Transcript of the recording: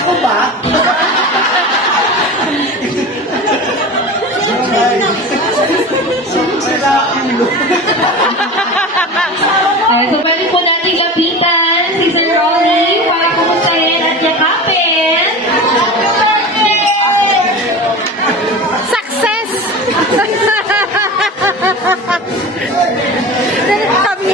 Ako ba? Okay, so pwede po natin lapitan si Sir Ronnie para kumustahin at yakapin. Success! Kami,